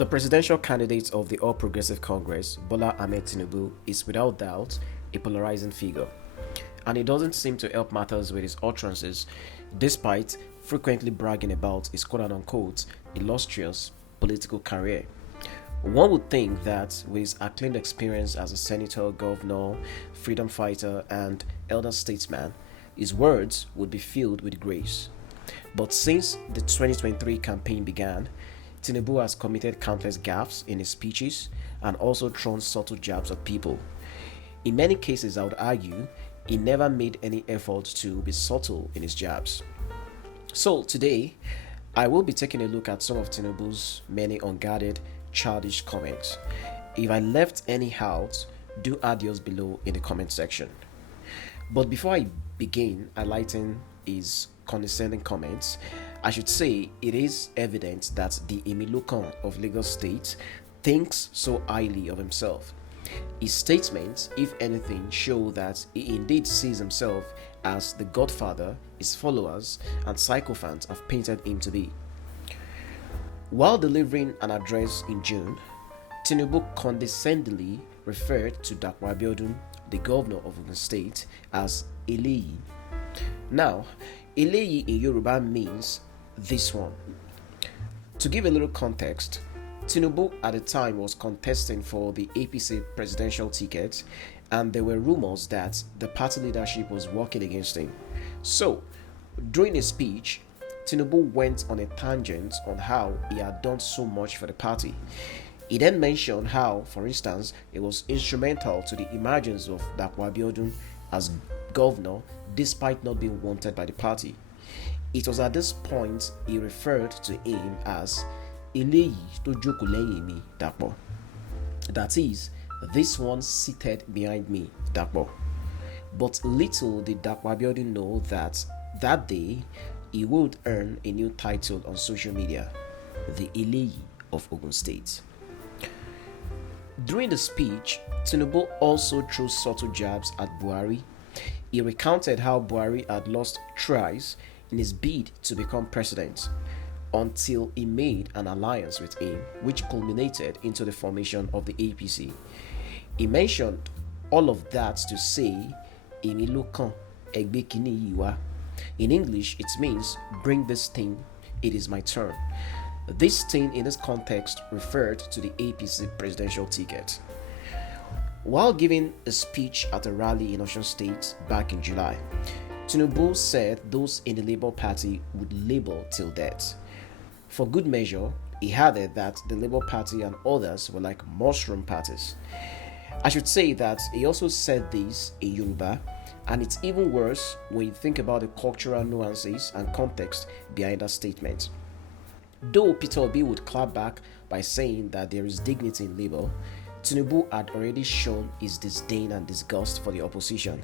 The presidential candidate of the All Progressive Congress, Bola Ahmed Tinubu, is without doubt a polarizing figure, and it doesn't seem to help matters with his utterances, despite frequently bragging about his quote-unquote illustrious political career. One would think that with his acclaimed experience as a senator, governor, freedom fighter, and elder statesman, his words would be filled with grace. But since the 2023 campaign began, Tinubu has committed countless gaffes in his speeches and also thrown subtle jabs at people. In many cases, I would argue, he never made any effort to be subtle in his jabs. So today, I will be taking a look at some of Tinubu's many unguarded, childish comments. If I left any out, do add yours below in the comment section. But before I begin highlighting his condescending comments, I should say it is evident that the Emilukan of Lagos State thinks so highly of himself. His statements, if anything, show that he indeed sees himself as the godfather his followers and sycophants have painted him to be. While delivering an address in June, Tinubu condescendingly referred to Dr. Abiodun, the governor of Ogun State, as Eleyi. Now, Eleyi in Yoruba means this one. To give a little context, Tinubu at the time was contesting for the APC presidential ticket, and there were rumors that the party leadership was working against him. So, during a speech, Tinubu went on a tangent on how he had done so much for the party. He then mentioned how, for instance, it was instrumental to the emergence of Dr. Abiodun as governor despite not being wanted by the party. It was at this point he referred to him as Eleyi to jókòó lẹ́yìn mi, Dapo. That is, this one seated behind me, Dapo. But little did Dr. Abiodun know that that day he would earn a new title on social media, the Eleyi of Ogun State. During the speech, Tinubu also threw subtle jabs at Buhari. He recounted how Buhari had lost thrice in his bid to become president until he made an alliance with him, which culminated into the formation of the APC. He mentioned all of that to say, Emi lokan egbe kini yiwa. In English, it means, bring this thing, it is my turn. This thing in this context referred to the APC presidential ticket. While giving a speech at a rally in Osun State back in July, Tinubu said those in the Labour Party would labor till death. For good measure, he added that the Labour Party and others were like mushroom parties. I should say that he also said this in Yoruba, and it's even worse when you think about the cultural nuances and context behind that statement. Though Peter Obi would clap back by saying that there is dignity in Labour, Tinubu had already shown his disdain and disgust for the opposition,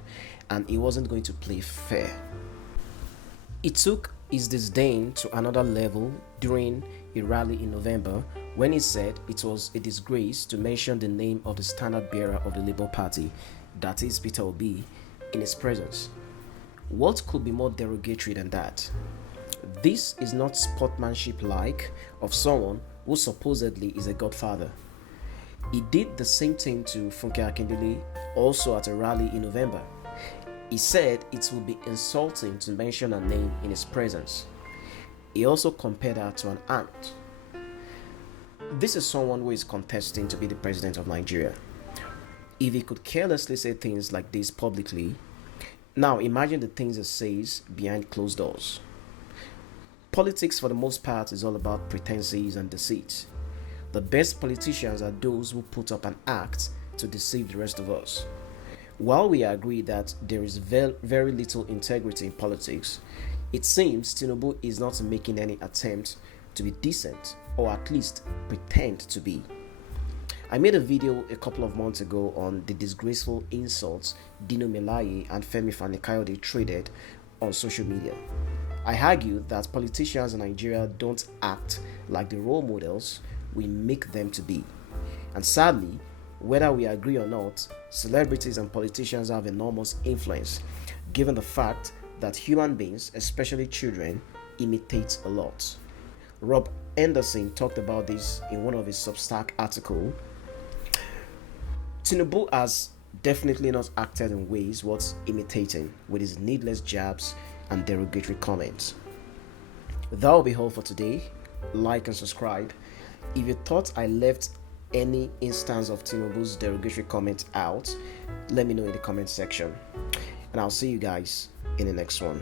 and he wasn't going to play fair. He took his disdain to another level during a rally in November when he said it was a disgrace to mention the name of the standard bearer of the Labour Party, that is Peter Obi, in his presence. What could be more derogatory than that? This is not sportsmanship like of someone who supposedly is a godfather. He did the same thing to Funke Akindele also at a rally in November. He said it would be insulting to mention her name in his presence. He also compared her to an ant. This is someone who is contesting to be the president of Nigeria. If he could carelessly say things like this publicly, now imagine the things he says behind closed doors. Politics, for the most part, is all about pretenses and deceit. The best politicians are those who put up an act to deceive the rest of us. While we agree that there is very little integrity in politics, it seems Tinubu is not making any attempt to be decent, or at least pretend to be. I made a video a couple of months ago on the disgraceful insults Dino Melaye and Femi Fani-Kayode traded on social media. I argued that politicians in Nigeria don't act like the role models we make them to be. And sadly, whether we agree or not, celebrities and politicians have enormous influence, given the fact that human beings, especially children, imitate a lot. Rob Anderson talked about this in one of his Substack article. Tinubu has definitely not acted in ways worth imitating with his needless jabs and derogatory comments. That will be all for today. Like and subscribe. If you thought I left any instance of Tinubu's derogatory comment out, let me know in the comment section. And I'll see you guys in the next one.